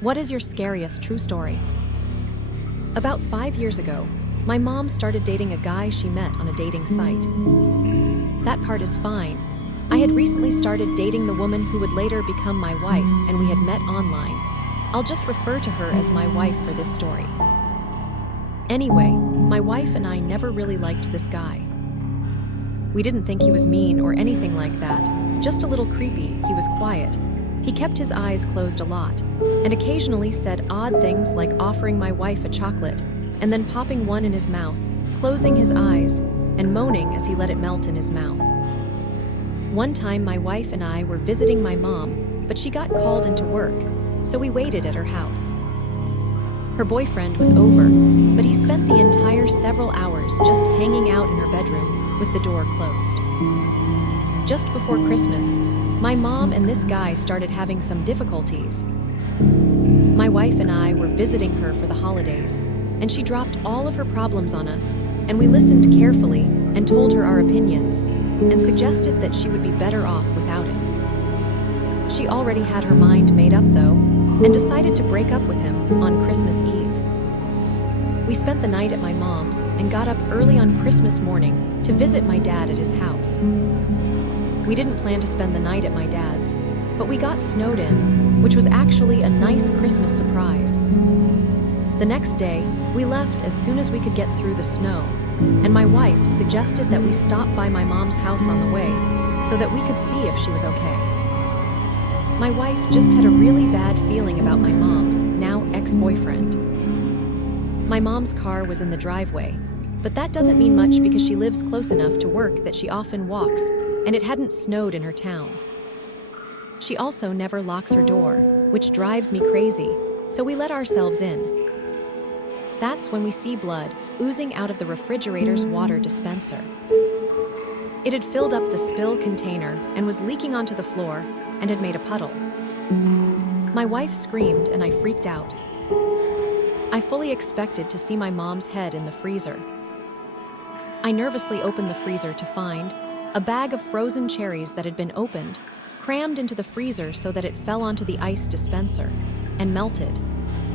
What is your scariest true story? About 5 years ago, my mom started dating a guy she met on a dating site. That part is fine. I had recently started dating the woman who would later become my wife, and we had met online. I'll just refer to her as my wife for this story. Anyway, my wife and I never really liked this guy. We didn't think he was mean or anything like that, just a little creepy. He was quiet. He kept his eyes closed a lot, and occasionally said odd things like offering my wife a chocolate, and then popping one in his mouth, closing his eyes, and moaning as he let it melt in his mouth. One time my wife and I were visiting my mom, but she got called into work, so we waited at her house. Her boyfriend was over, but he spent the entire several hours just hanging out in her bedroom with the door closed. Just before Christmas, my mom and this guy started having some difficulties. My wife and I were visiting her for the holidays, and she dropped all of her problems on us, and we listened carefully and told her our opinions, and suggested that she would be better off without him. She already had her mind made up, though, and decided to break up with him on Christmas Eve. We spent the night at my mom's and got up early on Christmas morning to visit my dad at his house. We didn't plan to spend the night at my dad's, but we got snowed in, which was actually a nice Christmas surprise. The next day, we left as soon as we could get through the snow, and my wife suggested that we stop by my mom's house on the way so that we could see if she was okay. My wife just had a really bad feeling about my mom's now ex-boyfriend. My mom's car was in the driveway, but that doesn't mean much because she lives close enough to work that she often walks, and it hadn't snowed in her town. She also never locks her door, which drives me crazy, so we let ourselves in. That's when we see blood oozing out of the refrigerator's water dispenser. It had filled up the spill container and was leaking onto the floor and had made a puddle. My wife screamed and I freaked out. I fully expected to see my mom's head in the freezer. I nervously opened the freezer to find a bag of frozen cherries that had been opened, crammed into the freezer so that it fell onto the ice dispenser, and melted.